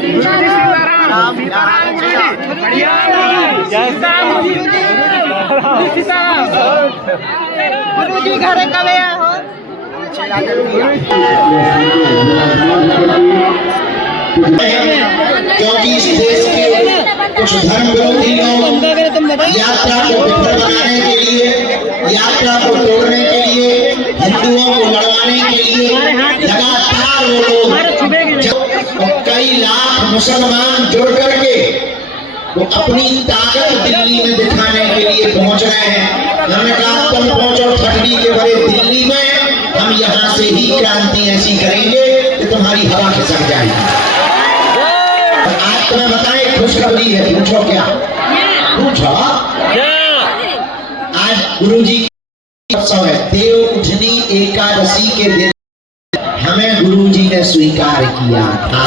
सीताराम सीताराम बढ़िया गुरु जी घरे कवे हो क्योंकि इस देश के कुछ धर्म विरोधी लोग यात्रा को विफल बनाने के लिए, यात्रा को तोड़ने के लिए, हिंदुओं को लड़वाने के लिए लगातार वो लोग कई लाख मुसलमान जुड़ करके वो अपनी ताकत दिल्ली में दिखाने के लिए पहुंच रहे हैं। हमने कहा तुम पहुंचो ठंडी के भरे दिल्ली में, हम यहाँ से ही क्रांति ऐसी करेंगे कि तुम्हारी हवा खिसक जाएगी। आज तुम्हें बताएं खुशखबरी है, पूछो क्या पूछो। आज गुरुजी का उत्सव है, देव उठनी एकादशी के दिन हमें गुरुजी ने स्वीकार किया था।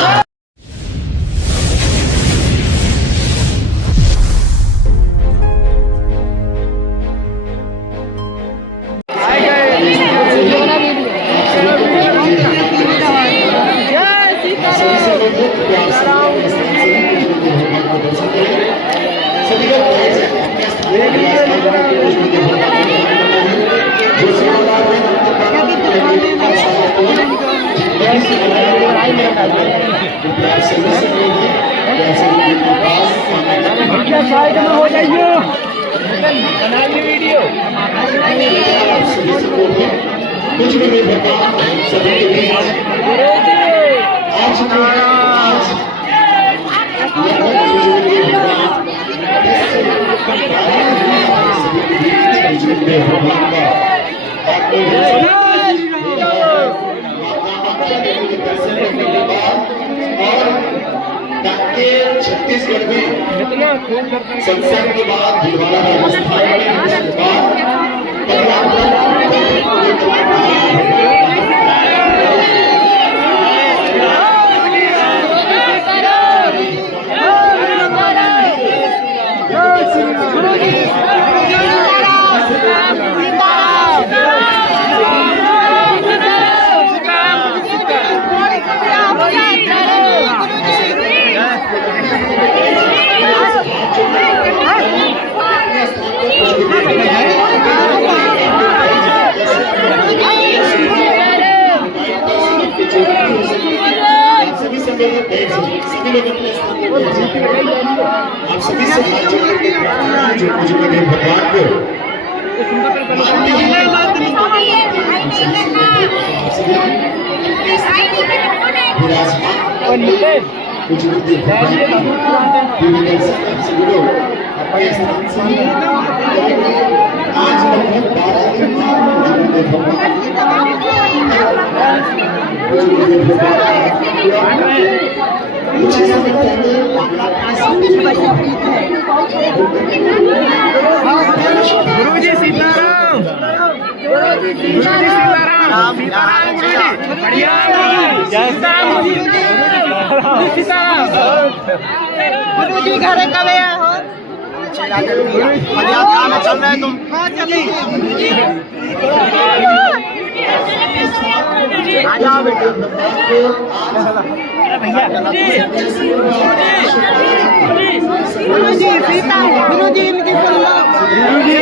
साइड में हो जाइए, बनाइए वीडियो। कुछ भी नहीं बता सभी के बीच आज छत्तीसगढ़ में संसद के बाद भीलवाड़ा आप सभी से हाथ जोड़ करके प्रार्थना है जो मुझे मेरे भगवान को आज लगभग 12 दिन कुछ समय पहले गुरुजी सीताराम सीताराम सीताराम बढ़िया सीताराम गुरु जी घरे कवे हो यात्रा में चल रहे तुम? हाँ चलिए आ जाओ बेटा भैया गुरुजी सीता गुरुजी इनकी सुन लो गुरुजी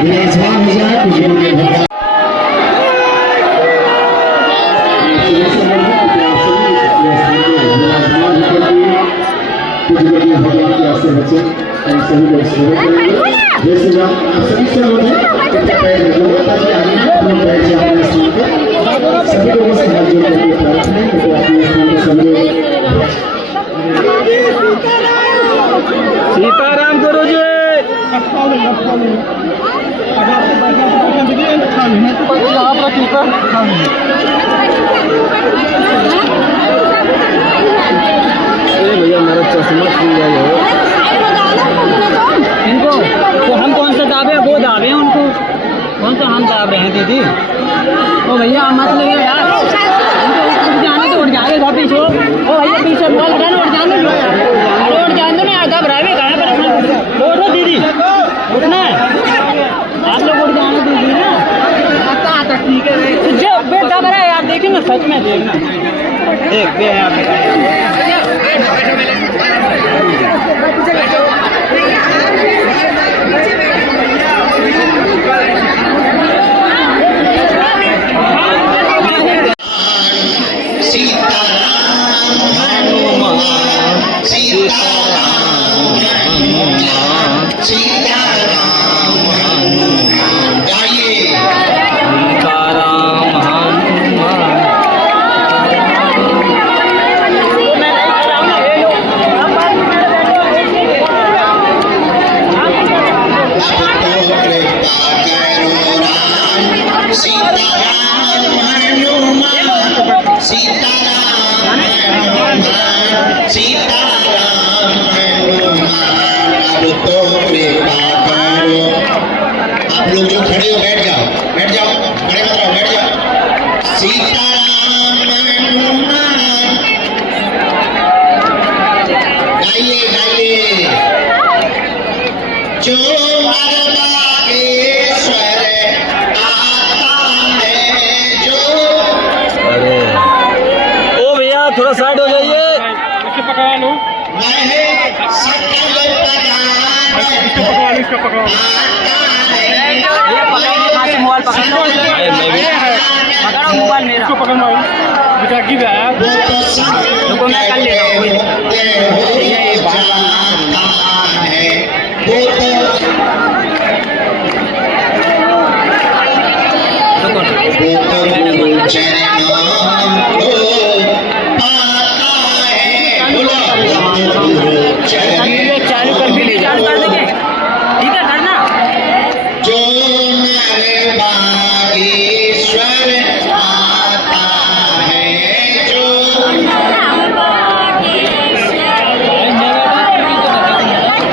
विराजमान हो जाए सीताराम गुरु जी भैया मेरा चश्मा खुल गया है। इनको तो हम कौन सा दाबे वो दाबे उनको कौन सा हम दाब रहे हैं दीदी। ओ भैया मत ले यार, इनको उठ जाने तो उठ जाने दो पीछे। ओ भैया पीछे बोल रहे उठ जाने दो, अरे उठ जाने में आधा भरावे कहाँ पर उठो दीदी, उठना है आप लोग उठ जाने दीजिए ना। ठीक है जो बेटा बड़ा है आप देखिए ना, सच में देखना एक बे है आप लोग जो खड़े हो बैठ जाओ, बैठ जाओ, खड़े मत रहो, बैठ जाओ। सीताराम हनुमान, गाइए गाइए। जो मर्दाकेश्वर आता है जो। ओ भैया थोड़ा साइड हो जाइए, पकड़ा लो। मैं सकल पदार्थ मोबाइल पकड़ो, मोबाइल मेरा पकड़ो बेटा की है रुको मैं कर लेता हूँ। चालू कर भी चालू कर देंगे, ठीक है करना। जो नरबागेश्वर आता है जो।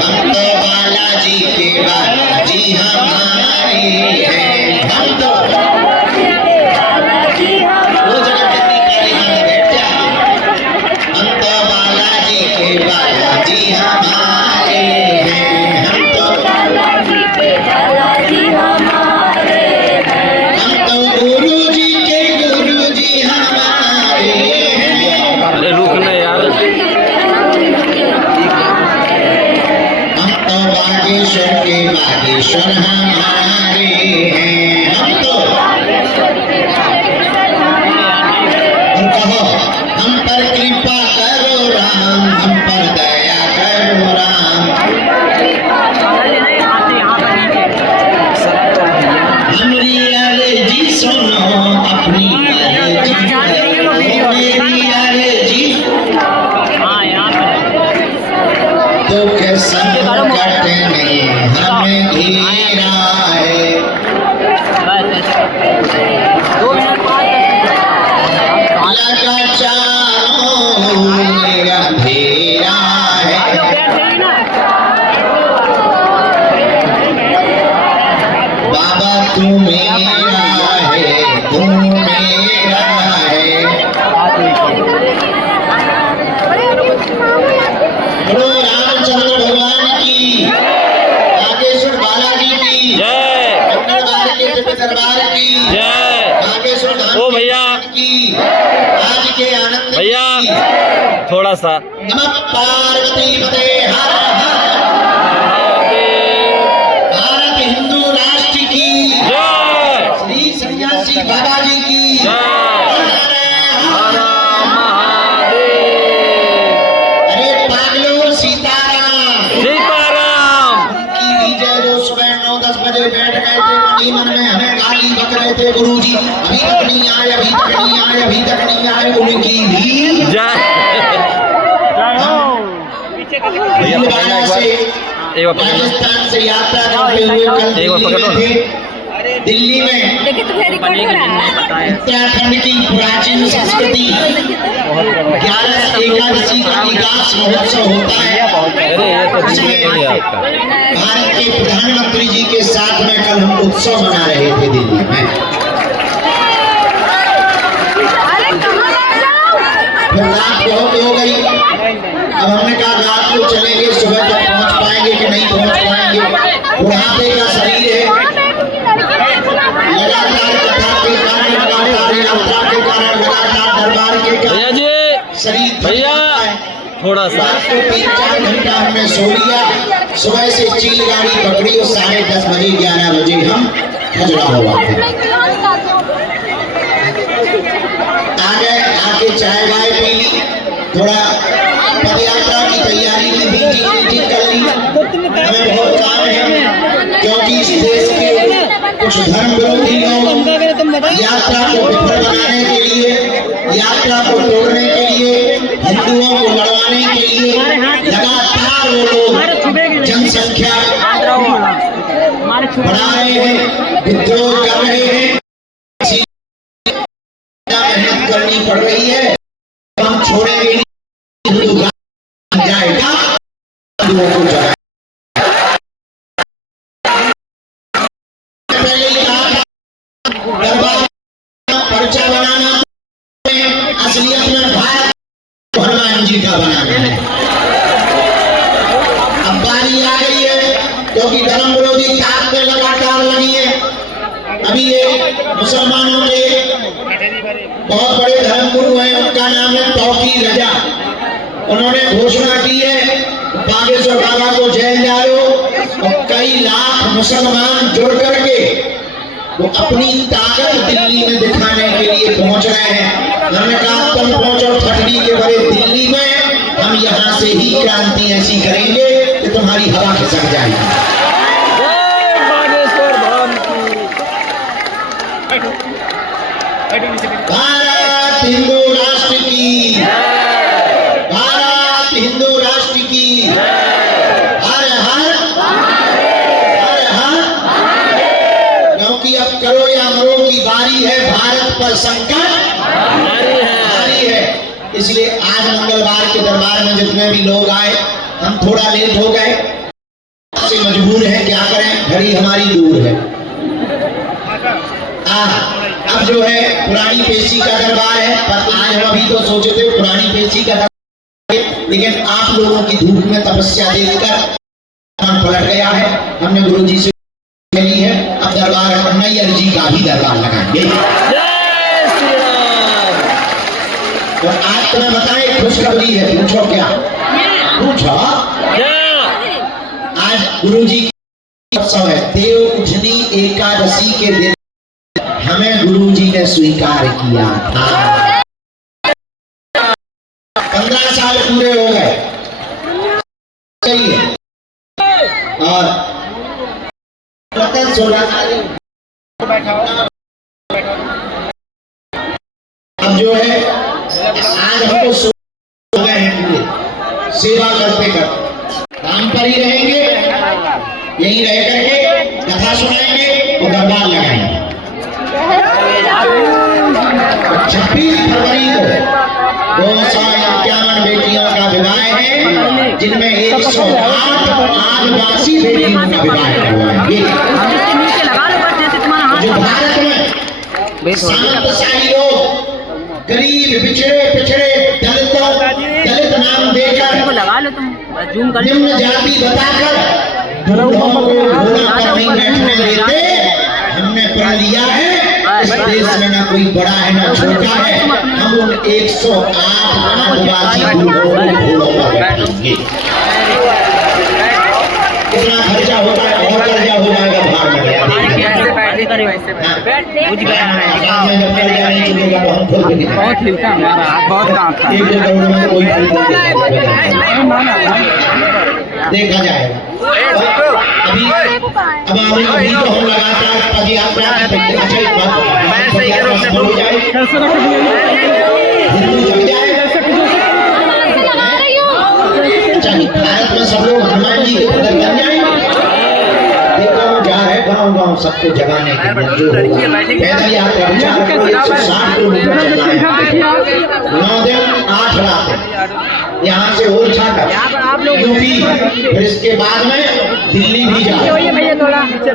हम तो बालाजी के बालाजी हमारे हैं, हम तो वो जगह कितनी प्यारी है, बैठ जा। हम तो बालाजी के बालाजी हमारे हैं, हम तो गुरुजी के गुरुजी हमारे हैं। अरे रुकना यार, हम तो बागेश्वर के बागेश्वर हमारे हैं, हम तो। तुम कहो हम पर कृपा करो राम, हम पर दया करो राम। हमरी अर्जी सुनो अपनी अर्जी करो, मेरी अर्जी दुख संकट ने हमें घेरा है। लगा चारों ओर अंधेरा है। बाबा तू मेरा है, तू मेरा है। बोलो रामचंद्र भगवान की, बागेश्वर बालाजी की जय, दरबार की जय, बागेश्वर धाम ओ भैया की आज के आनंद भैया की। थोड़ा सा नमः पार्वती पते हर हर। भारत हिंदू राष्ट्र की जय, श्री सन्यासी बाबा जी की जय। हर महादेव। अरे पागलों, सीताराम सीताराम। की विजय जो सुबह 9-10 बजे बैठ गए थे, मन ही मन में हमें गाली बक रहे थे, गुरुजी अभी तक नहीं आए, अभी तक नहीं आए, अभी तक नहीं आए। उनकी भी जय भैया पकड़ना एक बार, एक बार पकड़ना, राजस्थान से यात्रा करते हुए कल एक बार पकड़ो। दिल्ली में थे। दिल्ली में देखिए तो फिर उत्तराखंड की प्राचीन संस्कृति 11 एकादशी का विकास महोत्सव होता है। इसमें भारत के प्रधानमंत्री जी के साथ में कल हम उत्सव मना रहे थे दिल्ली में। फिर रात बहुत हो गई, अब हमने कहा रात को चलेंगे, सुबह तक पहुंच पाएंगे कि नहीं पहुंच पाएंगे। बुढ़ापे का शरीर है, लगातार कथा के कारण, लगातार यात्रा के कारण, लगातार दरबार के कारण शरीर भैया थोड़ा सा रात को 3-4 घंटा हमने सो लिया। सुबह से चील गाड़ी पकड़ी और 10:30 बजे 11 बजे हम खजुराहो थे। आ गए, आके चाय वाय पी ली, थोड़ा पद यात्रा की तैयारी की मीटिंग कर ली। हमें बहुत काम है, क्योंकि इस देश के कुछ धर्म विरोधी लोग यात्रा को विफल बनाने के लिए, यात्रा को तोड़ने के लिए, हिंदुओं को लड़वाने के लिए लगातार वो लोग जनसंख्या बढ़ा रहे हैं, विद्रोह कर रहे हैं। मेहनत करनी पड़ रही है, हम छोड़ेंगे नहीं। हिंदू जाएगा, हिंदुओं को जाएगा। पहले ही कहा था, दरबार पर्चा बनाना असलियत में भारत हनुमान जी का बनाना है। अब बारी आ गई है, क्योंकि धर्म विरोधी ताकतें लगातार लगी है। अभी ये मुसलमानों के बहुत बड़े धर्म गुरु हैं, उनका नाम है तौकीर रजा। उन्होंने घोषणा की है बागेश्वर बाबा को जेल डालो, और कई लाख मुसलमान जुड़ करके वो अपनी ताकत दिल्ली में दिखाने के लिए पहुंच रहे हैं। हमने कहा तुम पहुंचो ठगनी के बड़े दिल्ली में, हम यहाँ से ही क्रांति ऐसी करेंगे कि तुम्हारी हवा खिसक जाएगी। भारत हिंदू राष्ट्र की, भारत हिंदू राष्ट्र की, हर हर हर हर। क्योंकि अब करो या मरो की बारी है, भारत पर संकट भारी है। इसलिए आज मंगलवार के दरबार में जितने भी लोग आए, हम थोड़ा लेट हो गए, से मजबूर हैं, क्या करें, घड़ी हमारी दूर है। अब जो है पुरानी पेशी का दरबार है, पर आज हम अभी तो सोचे थे पुरानी पेशी का दरबार, लेकिन आप लोगों की धूप में तपस्या देखकर पलट गया है। हमने गुरु जी से ली है, अब दरबार मैयर जी का भी दरबार लगाएंगे। तो आज तुम्हें बताएं खुशखबरी है, पूछो क्या पूछो। आज गुरु जी का उत्सव है, देव उठनी एकादशी के दिन हमें गुरु जी ने स्वीकार किया था। 15 साल पूरे हो गए, और 16 अब जो है आज हमको हो गए हैं पूरे, सेवा करते करते काम पर ही रहेंगे, यही रह करके कथा सुनाएंगे और दरबार लगाएंगे। 26 फरवरी को 251 बेटियों का विवाह है, जिनमें 108 आदिवासी बेटियों का विवाह हुआ है। जो भारत में सामंतशाही लोग गरीब, पिछड़े दलित नाम देकर, निम्न जाति बताकर दूल्हों को घोड़ा पर नहीं बैठने देते, हमने प्रण लिया है इस देश में ना कोई बड़ा है ना छोटा है, हम उन 108 आदिवासी दूल्हों को घोड़ों पर बैठाएंगे। कितना खर्चा होता है, और खर्चा हो जाएगा भार में। बहुत हिलता हमारा, बहुत काम था। देखा जाएगा। अभी तो हम लगातार पदयात्रा की भारत में सब लोग हनुमान जी के भजन कर जाएंगे। देखो जा रहे गाँव गाँव गांव सबको जगाने के मंजूर हुआ। पैदल यात्रा विचार करो 160 किलोमीटर चलना है, 9 दिन 8 रात यहाँ से ओरछा तक यूपी, फिर इसके बाद में दिल्ली भी जाओ,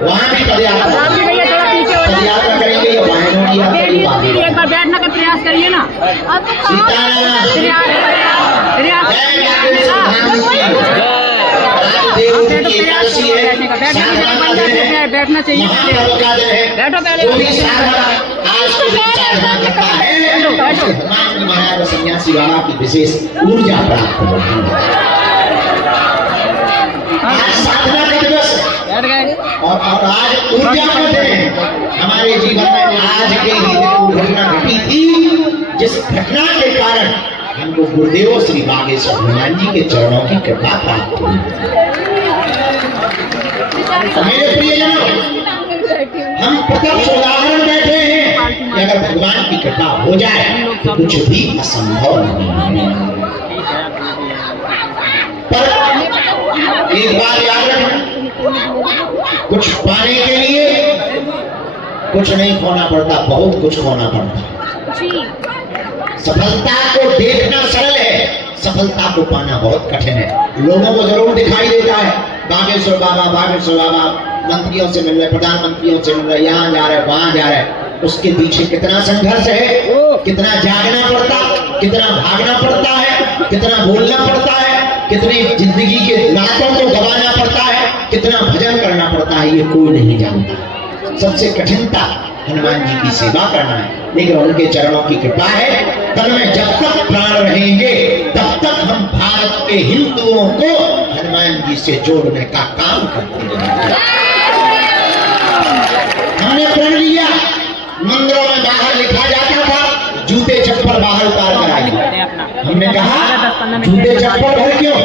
वहाँ भी पदयात्रा करेंगे। ये वाहनों की यात्रा एक बार बैठने का प्रयास करिए ना। बैठना चाहिए, बैठो पहले। महाराज सन्यासी बाबा की विशेष ऊर्जा प्राप्त होती है। आज साधना का दिवस और आज ऊर्जा का दिन हमारे जीवन में। आज के ही दिन घटना घटी थी, जिस घटना के कारण हमको गुरुदेव श्री बागेश्वर हनुमान जी के चरणों की कृपा प्राप्त हुई। मेरे प्रियजनों, हम प्रत्यक्ष उदाहरण बैठे हैं कि अगर भगवान की कृपा हो जाए तो कुछ भी असंभव नहीं है। पर एक बात याद रखें, कुछ पाने के लिए कुछ नहीं खोना पड़ता, बहुत कुछ खोना पड़ता। सफलता को देखना सरल है, सफलता को पाना बहुत कठिन है। लोगों को जरूर दिखाई देता है बागेश्वर बाबा मंत्रियों से मिल रहे, प्रधानमंत्रियों से मिल रहे, यहाँ जा रहे, वहां जा रहे। उसके पीछे कितना संघर्ष है, कितना जागना पड़ता, कितना भागना पड़ता है, कितना बोलना पड़ता है, कितनी जिंदगी के नातों को गंवाना पड़ता है, कितना भजन करना पड़ता है, ये कोई नहीं जानता। सबसे कठिनता हनुमान जी की सेवा करना है, लेकिन उनके चरणों की कृपा है। तन में जब तक प्राण रहेंगे तब तक हम भारत के हिंदुओं को हनुमान जी से जोड़ने का काम करते रहेंगे। हमने प्रण लिया, मंदिरों में बाहर लिखा जाता था जूते चप्पल बाहर उतार कर आएंगे। हमने कहा जूते चप्पल भर क्यों,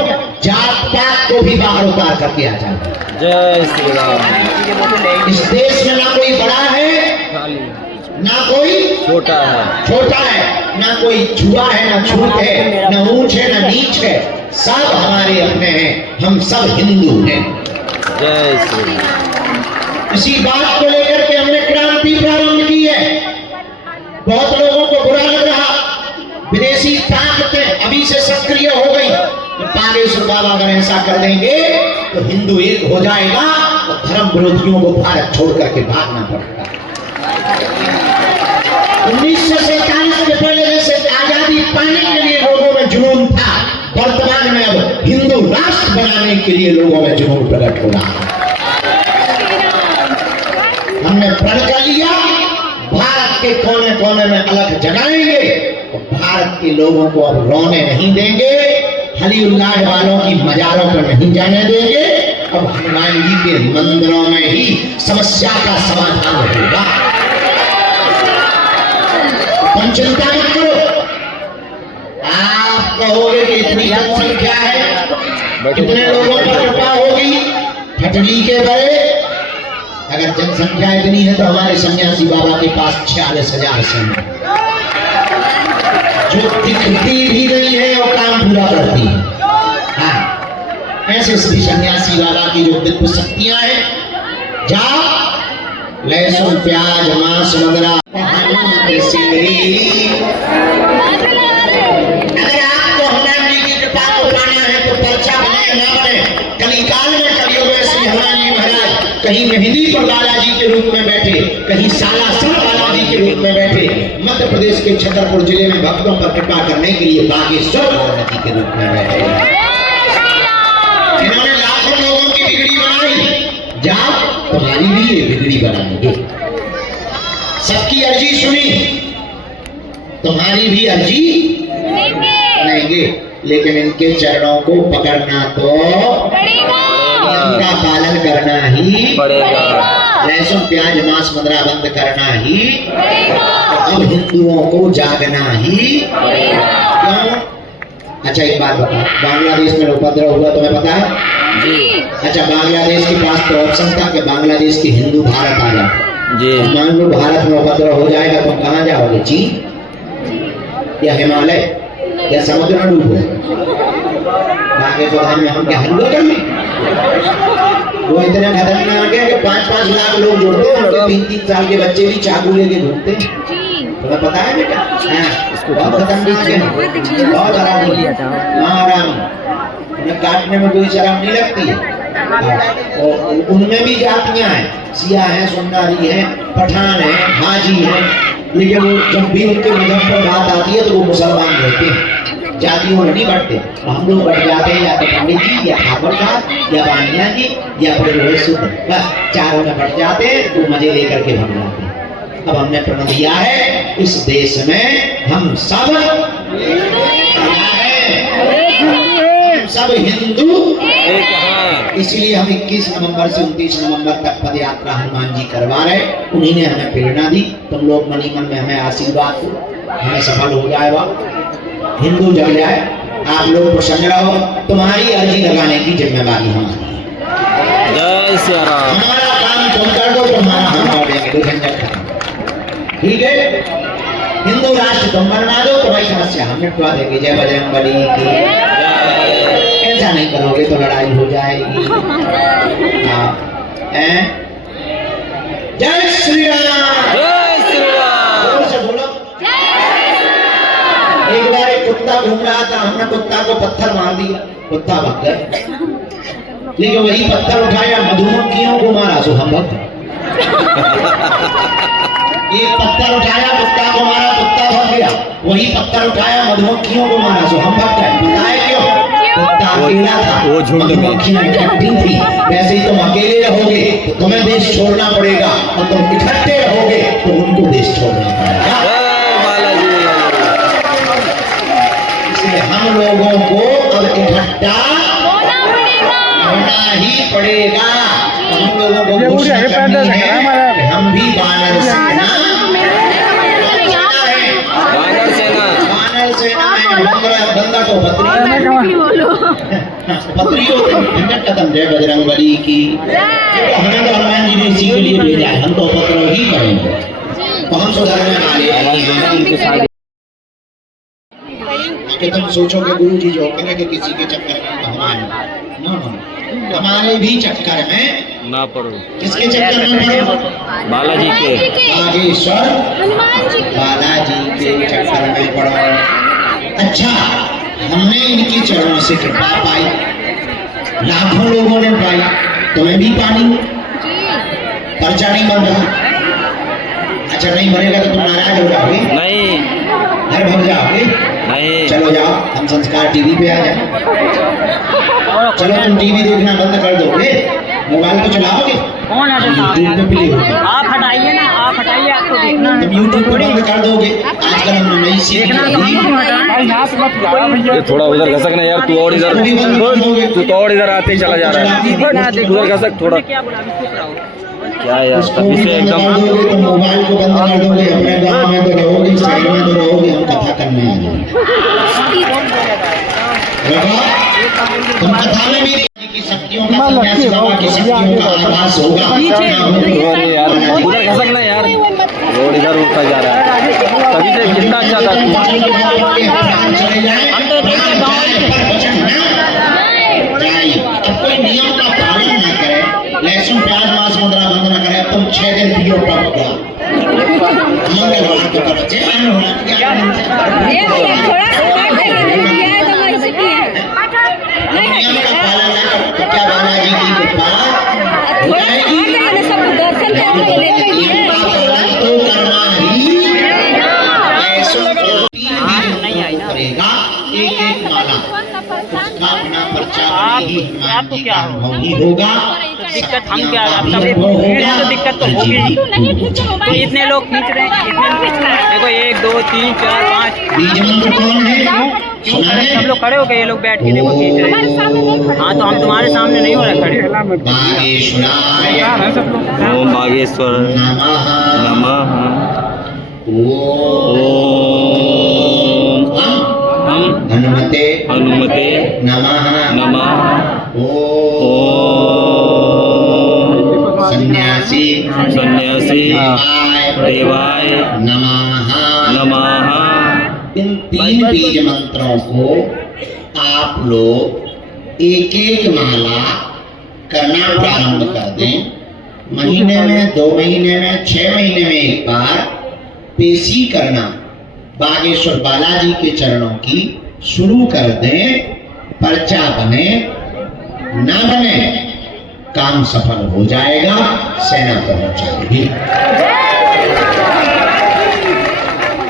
जात पात को भी बाहर उतार करके आ जाए। जय श्री राम। इस देश में ना कोई बड़ा है, ना कोई छोटा है, ना कोई छुआ है, ना छूत है, ना ऊंच है, ना नीच है, सब हमारे अपने हैं, हम सब हिंदू हैं। जय श्री राम। इसी बात को लेकर के हमने क्रांति प्रारंभ की है। बहुत लोगों को बुरा लग रहा, विदेशी ताकतें अभी से सक्रिय हो गई। बागेश्वर बाबा अगर ऐसा कर देंगे तो हिंदू एक हो जाएगा और धर्म विरोधियों को भारत छोड़ करके भागना पड़ेगा। 1947 के पहले जैसे आजादी पाने के लिए लोगों में जुनून था, वर्तमान में अब हिंदू राष्ट्र बनाने के लिए लोगों में जुनून प्रकट हो रहा है। हमने प्रण कर लिया, भारत के कोने कोने में अलग जगाएंगे और भारत के लोगों को अब रोने नहीं देंगे, हली उल्लाह वालों की मजारों पर नहीं जाने देंगे। अब हनुमान जी के मंदिरों में ही समस्या का समाधान होगा। तुम चिंता मत करो, आप कहोगे कि इतनी जनसंख्या है, कितने लोगों पर कृपा होगी, ठटनी के बड़े। अगर जनसंख्या इतनी है तो हमारे सन्यासी बाबा के पास 46,000 सैनिक, जो दिखती भी नहीं है और काम पूरा करती है। हाँ, ऐसे श्री सन्यासी बाबा की जो दिव्य शक्तियां हैं। जाओ, लहसुन प्याज मांस मदरा, अगर आपको हनुमान जी की कृपा को पाना है तो पर्चा बने ना बने, कलिकाल में कलियुग में श्री हनुमान जी महाराज कहीं मेहंदी पर बालाजी के रूप में बैठे, कहीं सालासर बालाजी के रूप में बैठे, मध्य प्रदेश के छतरपुर जिले में भक्तों पर कृपा करने के लिए बागेश्वर बालाजी के रूप में बैठे। इन्होंने लाखों लोगों की बिगड़ी बनाई, जाओ तुम्हारी भी ये बिगड़ी बनाएंगे। सबकी अर्जी सुनी, तुम्हारी भी अर्जी सुनेंगे, लेकिन इनके चरणों को पकड़ना तो इनका पालन करना ही पड़ेगा। लहसुन प्याज मांस मदरा बंद करना ही पड़ेगा। अब हिंदुओं को जागना ही पड़ेगा। क्यों? अच्छा एक बात बता, बांग्लादेश में उपद्रव हुआ तुम्हें पता है जी? अच्छा, बांग्लादेश के पास तो ऑप्शन था कि बांग्लादेश के हिंदू भारत आ जाए जी। मान लो भारत में उपद्रव हो जाएगा, तुम कहाँ जाओगे? चीन या हिमालय या समुद्र में डूबो? बागेश्वर धाम में हम क्या हलवा करने? वो इतने खतरनाक है कि 5-5 लाख लोग जुड़ते हैं, उनके 3-3 साल के बच्चे भी चाकू लेके घूमते हैं। तुम्हें पता है बेटा? बहुत खतरनाक है, बहुत आराम आराम, उन्हें काटने में कोई शर्म नहीं लगती है। और उनमें भी जातियां हैं, सिया है, सुन्नारी है, पठान है, हाजी है, लेकिन वो जब भी उनके मजहब पर बात आती है तो वो मुसलमान रहते हैं, जातियों में नहीं बढ़ते। हम लोग बढ़ जाते हैं या तो पंडित जी या ठाकुर साहब या बानिया जी या फिर रोहित सूद, बस चारों में बढ़ जाते हैं तो मजे लेकर के भाग जाते हैं। अब हमने प्रण दिया है इस देश में हम सब हिंदू, इसलिए हम 21 नवंबर से 29 नवंबर तक पद यात्रा हनुमान जी करवा रहे। उन्हीं ने हमें प्रेरणा दी। तुम लोग मनी मन में हमें आशीर्वाद दो, हमें सफल हो जाएगा, हिंदू जग जाए, आप लोग प्रसन्न रहो। तुम्हारी अर्जी लगाने की जिम्मेवारी हमारी है। जय श्री राम। हमारा काम तुम कर दो, तुम्हारा हम कर देंगे, झंझट खत्म। ठीक है, हिंदू राष्ट्र तुम बनवा दो, तुम्हारी समस्या हम निपटवा देंगे। जय बजरंगबली की। ऐसा नहीं करोगे तो लड़ाई हो जाएगी। जय श्री राम। जय श्री राम। जोर से बोलो। एक बार एक कुत्ता घूम रहा था, हमने कुत्ता को पत्थर मार दिया, कुत्ता भाग गया, लेकिन वही पत्थर उठाया मधुमक्खियों को मारा, सो हम भक्त। एक पत्थर उठाया कुत्ता को मारा, कुत्ता भाग गया, वही पत्थर उठाया मधुमक्खियों को मारा, सो हम भक्त गए। बताए क्यों? कुत्ता अकेला था, वो झुंड में मधुमक्खियां इकट्ठी थी। वैसे ही तुम अकेले रहोगे तो तुम्हें देश छोड़ना पड़ेगा, और तुम इकट्ठे रहोगे तो उनको देश छोड़ना पड़ेगा। इसलिए हम लोगों को अब इकट्ठा होना ही पड़ेगा। हम लोगों को घोषणा करनी है कि हम भी वानर सेना है। बंदा को पत्री खत्म। जय बजरंगबली की। हमें तो हनुमान जी ने इसी के लिए भेजा है, हम तो पत्र ही पढ़ेंगे तो हम सुधरने वाले। कि तुम सोचोगे गुरु जी जो करें कि किसी के चक्कर में हमारे भी चक्कर में ना पड़ो। किसके चक्कर में पड़ो? बालाजी के, बागेश्वर बालाजी के चक्कर में पड़ो। अच्छा, हमने इनके चरणों से कृपा पाई, लाखों लोगों ने पाई, तुम्हें भी पानी पर्चा नहीं बन रहा। अच्छा, नहीं बनेगा तो तुम नाराज हो जाओगे? नहीं। घर भाग जाओगे? नहीं। चलो जाओ, हम संस्कार टीवी पे आ जाए। चलो तुम टीवी देखना बंद कर दोगे, मोबाइल तो चलाओगे? कौन है? यूट्यूब पे प्ले होगा। आप हटाइए ना, आप हटाइए, आपको देखना है। तुम यूट्यूब पे बंद कर दोगे। आजकल हमने नई सीख ये थोड़ा उधर खसक ना यार, तू और इधर, तू तो और इधर आते ही चला जा रहा है। उधर खसक थोड़ा। क्या यार, तभी से एकदम तुम मोबाइल को बंद कर दोगे, अपने गांव में तो रहोगे, शहर में तो रहोगे, हम कथा करने आ जाएंगे। तुम कथा में भी की शक्तियों का संन्यास बाबा की शक्तियों का आभास होगा। यार उधर खसक ना यार, रोड इधर उठता जा रहा है। तभी से कितना अच्छा था तू। हम तो देखते गाँव कोई नियम का पालन न करे, लहसुन प्याज मांस मुद्रा बंद न करे, तुम 6 दिन पियो टप गया मंगलवार को करो। नियम का पालन न करो तो क्या बालाजी की कृपा हो जाएगी? नियम का पालन तो करना ही करेगा। एक माला उसका अपना पर्चा आपको क्या ही होगा। दिक्कत हम क्या, अब सब भीड़ है तो दिक्कत तो होगी। तो इतने लोग खींच रहे हैं, देखो 1 2 3 4 5। बीज मंत्र कौन है? सब लोग खड़े हो गए, ये लोग बैठ के देखो खींच रहे हैं। हाँ, तो हम तुम्हारे सामने नहीं हो रहे खड़े। ओम बागेश्वर नमः। ओम हनुमते नमः। ओम सन्यासी देवाय नमः। इन 3 बीज मंत्रों को आप लोग एक एक माला करना प्रारंभ कर दें। महीने में, 2 महीने में, 6 महीने में एक बार पेशी करना बागेश्वर बालाजी के चरणों की शुरू कर दें। पर्चा बने ना बने, काम सफल हो जाएगा, सेना पहुंच जाएगी।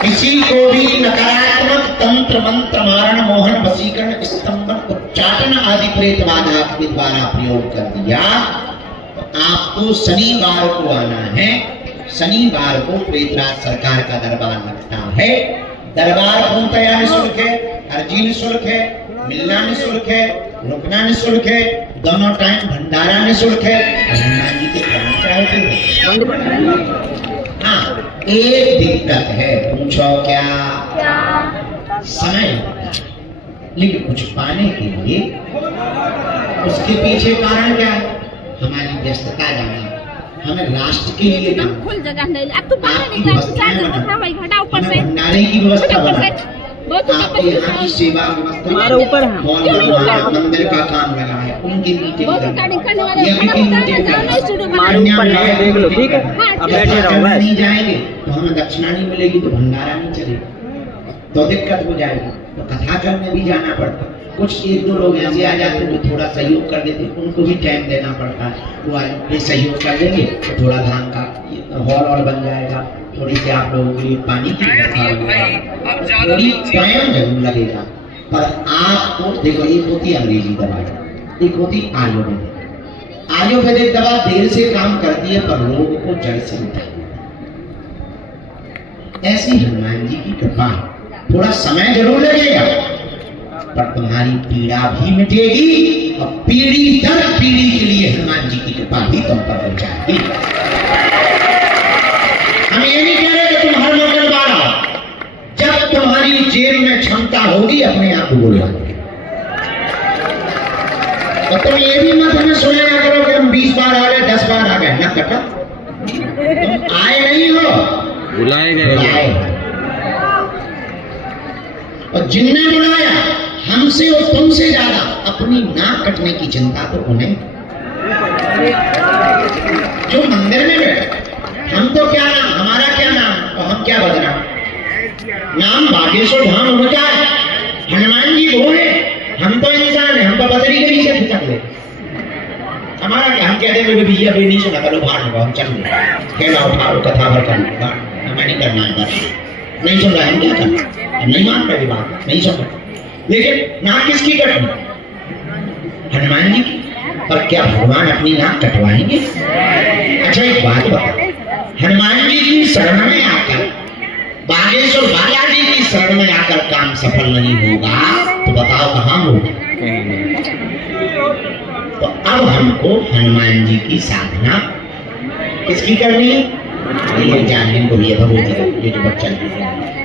किसी को भी नकारात्मक तंत्र मंत्र मारण मोहन वशीकरण स्तंभन उच्चाटन आदि प्रेत बाधा के द्वारा प्रयोग कर दिया तो आपको शनिवार को आना है। शनिवार को प्रेतराज सरकार का दरबार लगता है। दरबार पूर्णतया निःशुल्क है, अर्जी निःशुल्क है, मिलना निःशुल्क है, रुकना निःशुल्क है, दोनों टाइम भंडारा निःशुल्क है। हनुमान जी के करना चाहते हाँ, एक दिक्कत है, पूछो क्या? समय, लेकिन कुछ पाने के लिए उसके पीछे कारण क्या है? हमारी व्यस्तता ज्यादा, हमें राष्ट्र के लिए फुल जगह नहीं, अब तो पानी निकला, चार जगह था, वही घटा ऊपर से भंडारे की व्यवस्था बना, आपके यहाँ की सेवा व्यवस्था ऊपर है, मंदिर का काम लगा है, उनकी मीटिंग देख लो, ठीक है। अब बैठे रहो, नहीं जाएंगे तो हमें दक्षिणा नहीं मिलेगी, तो भंडारा नहीं चलेगा, तो दिक्कत हो जाएगी। तो कथा करने भी जाना पड़ता। कुछ 1-2 लोग ऐसे आ जाते जो थोड़ा सहयोग कर देते, उनको भी टाइम देना पड़ता है। वो ये सहयोग कर देंगे तो थोड़ा धान का हॉल और बन जाएगा, थोड़ी सी आप लोगों के लिए पानी की व्यवस्था, थोड़ी टाइम जरूर लगेगा। पर आपको देखो, एक होती अंग्रेजी दवाई, एक होती आयुर्वेदिक। आयुर्वेदिक दवा देर से काम करती है पर रोग को जड़ से मिटाती है। ऐसी हनुमान जी की कृपा, थोड़ा समय जरूर लगेगा पर तुम्हारी पीड़ा भी मिटेगी और पीढ़ी दर पीढ़ी के लिए हनुमान जी की कृपा भी तुम पर हो जाएगी। हम ये नहीं कह रहे कि तुम हर मंगलवार आओ, जब तुम्हारी जेब में क्षमता होगी अपने आप बोलना। तो तुम ये भी मत हमें सुनेगा करो कि हम 20 बार आ गए, 10 बार आ गए, ना कटा, तुम आए नहीं हो, बुलाए गए। और जिनने बुलाया हमसे और तुमसे ज्यादा अपनी नाक कटने की चिंता तो उन्हें, जो मंदिर में बैठे। हम तो क्या नाम, हमारा क्या नाम और हम क्या बदनाम? नाम बागेश्वर धाम उनका है, हनुमान जी वो है, हम तो इंसान है, हम तो बदरी के नीचे खिसक ले। हमारा क्या, हम कहते हैं भैया भी नहीं सुना करो, बाहर लगाओ, हम चल कहना उठाओ, कथा भर कर हमें नहीं करना है, नहीं सुन रहा है, हम क्या करना, हम नहीं मान रहे बात, नहीं सुन रहे। लेकिन नाक किसकी कटनी? हनुमान जी की। पर क्या भगवान अपनी नाक कटवाएंगे? अच्छा एक बात बताओ, हनुमान जी की शरण में आकर, बागेश्वर बालाजी की शरण में आकर काम सफल नहीं होगा तो बताओ कहाँ होगा? तो अब हमको हनुमान जी की साधना किसकी करनी है? ये जान इनको ये भगवती, ये जो बच्चा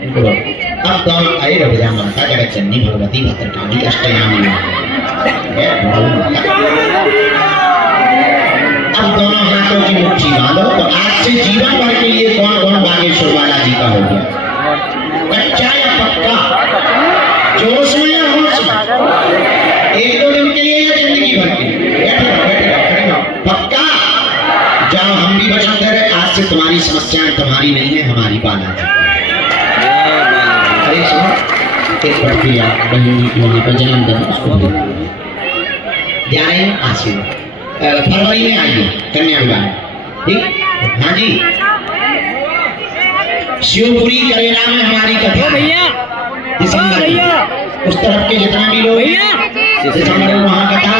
इनको अब दोनों आए रघुजा माता जगत जननी भगवती भद्रकाली अष्टयामी। अब दोनों हाथों की मुट्ठी बांधो। तो आज से जीवन भर के लिए कौन कौन बागेश्वर बालाजी का हो गया? कच्चा या पक्का? जोश में या होश में? 1-2 दिन के लिए या जिंदगी भर के लिए? बैठे रहो, पक्का? जाओ, हम भी वचन दे रहे, आज से तुम्हारी समस्याएं तुम्हारी नहीं है, हमारी बालाजी। अरे सुनो, एक प्रक्रिया बहन जी वहाँ पर जन्मदिन उसको जा रहे हैं आशीर्वाद, फरवरी में आइए कन्या विवाह, ठीक? हाँ जी, शिवपुरी करेला में हमारी कथा दिसंबर में, उस तरफ के जितना भी लोग दिसंबर में वहाँ कथा।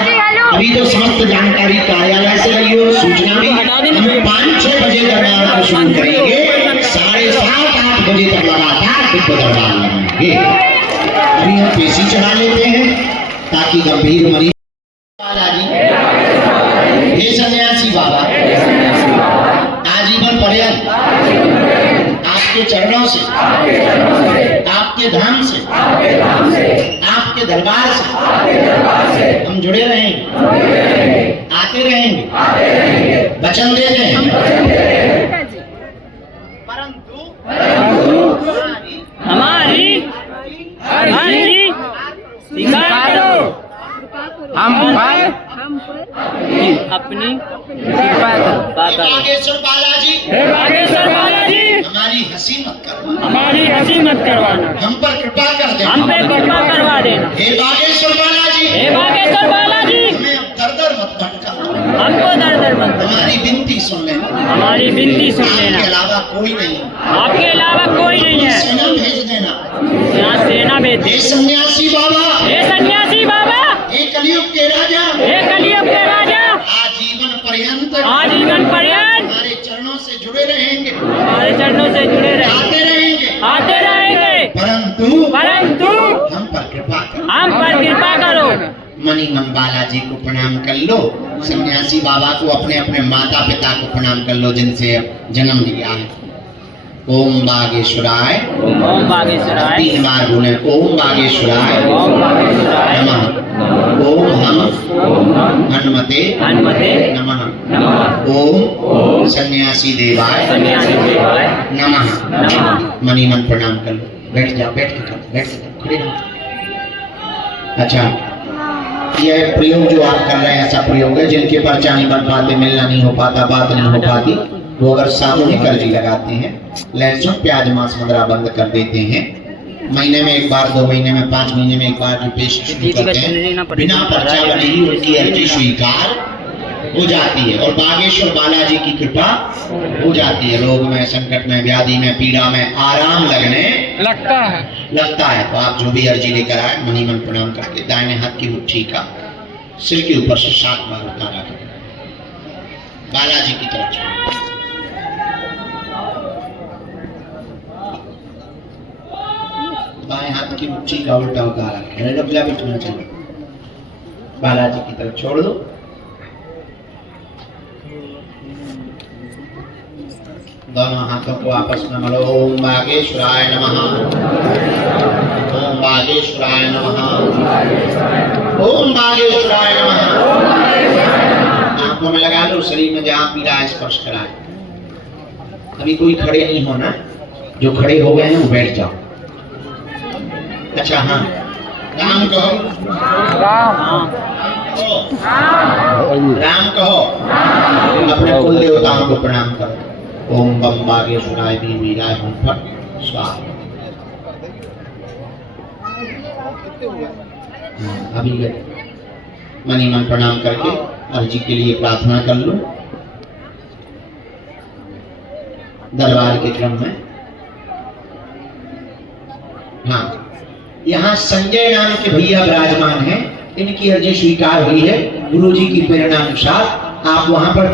अभी तो समस्त जानकारी कार्यालय से लगी हो, सूचना भी। हम 5-6 बजे दरबार को शुरू करेंगे, 7:30-8 बजे तक लगातार दिव्य दरबार लगाएंगे। अभी हम पेशी चढ़ा लेते हैं ताकि गंभीर मरीज हे सन्यासी बाबा आजीवन पर्यंत आपके चरणों से, आपके धाम से, आपके दरबार से हम जुड़े रहेंगे, आते रहेंगे, वचन देते हैं। परंतु हमारी सिखा दो। हम पर अपनी कृपा करो। बागेश्वर बालाजी, हे बागेश्वर बालाजी, हमारी हंसी मत करवाना, हमारी हंसी मत करवाना, हम पर कृपा कर दे, हम पे कृपा करवा देना। हे बागेश्वर बालाजी, हे बागेश्वर बालाजी, हमें अब दर मत भटका, हमको दर मत, हमारी विनती सुन लेना, हमारी विनती सुन आपके लेना। अलावा कोई नहीं, आपके अलावा कोई नहीं है, सेना भेज देना। यहाँ सेना भेज दे। हे सन्यासी बाबा, हे सन्यासी बाबा, हे कलयुग के राजा, हे कलियुग के राजा, आजीवन पर्यंत आजीवन पर्यंत हमारे चरणों से जुड़े रहेंगे, हमारे चरणों से जुड़े रहे, आते रहेंगे, आते रहेंगे, परंतु परंतु हम पर कृपा करो। हम पर कृपा करो। मणिमन बालाजी को प्रणाम कर लो, सन्यासी बाबा को, अपने अपने माता पिता को प्रणाम कर लो जिनसे जन्म लिया है। ओम बागेश्वराय, ओम बागेश्वराय, 3 बार बोले ओम बागेश्वराय ओम बागेश्वराय नमः। ओम हम हनुमते हनुमते नमः। नमः। ओम सन्यासी देवाय सन्यासी देवाय नमः। नमः। मणिमन प्रणाम कर लो, बैठ जाओ, बैठ के करो, बैठ के करो, खड़े रहो। अच्छा, यह प्रयोग जो आप कर रहे हैं ऐसा प्रयोग है जिनके पर्चा नहीं बन पाते, मिलना नहीं हो पाता, बात नहीं हो पाती, वो अगर सामूहिक अर्जी लगाते हैं, लहसुन प्याज मांस मदिरा बंद कर देते हैं, महीने में एक बार, 2 महीने में, 5 महीने में एक बार जो पेश शुरू करते हैं, बिना पर्चा बने ही उनकी अर्जी स्वीकार हो जाती है और बागेश्वर बालाजी की कृपा हो जाती है। रोग में, संकट में, व्याधि में, पीड़ा में आराम लगता है। तो आप जो भी अर्जी लेकर आए, मनी मन प्रणाम करके दाहिने हाथ की मुट्ठी का सिर के ऊपर से 7 बार उतारा करें, बालाजी की तरफ छोड़ो। बाएं हाथ की मुट्ठी का उल्टा उतारा करें, डबला बिठना चाहिए, बालाजी की तरफ छोड़ दो। दोनों हाथों को आपस में मलो। ओम बागेश्वराय नमः, ओम बागेश्वराय नमः, ओम बागेश्वराय नमः। आंखों में लगा लो, शरीर में जहाँ पीड़ा है स्पर्श कराए। अभी कोई खड़े नहीं होना, जो खड़े हो गए हैं वो बैठ जाओ। अच्छा, हाँ, राम कहो, राम कहो, अपने कुल देवताओं को प्रणाम करो। ओम बम बागेश्वराय वीराय ओम फट स्वाहा। अभी मनी मन प्रणाम करके अर्जी के लिए प्रार्थना कर लो दरबार के क्रम में। हाँ, यहाँ संजय नाम के भैया विराजमान हैं, इनकी अर्जी स्वीकार हुई है। गुरु जी की प्रेरणा अनुसार आप वहां पर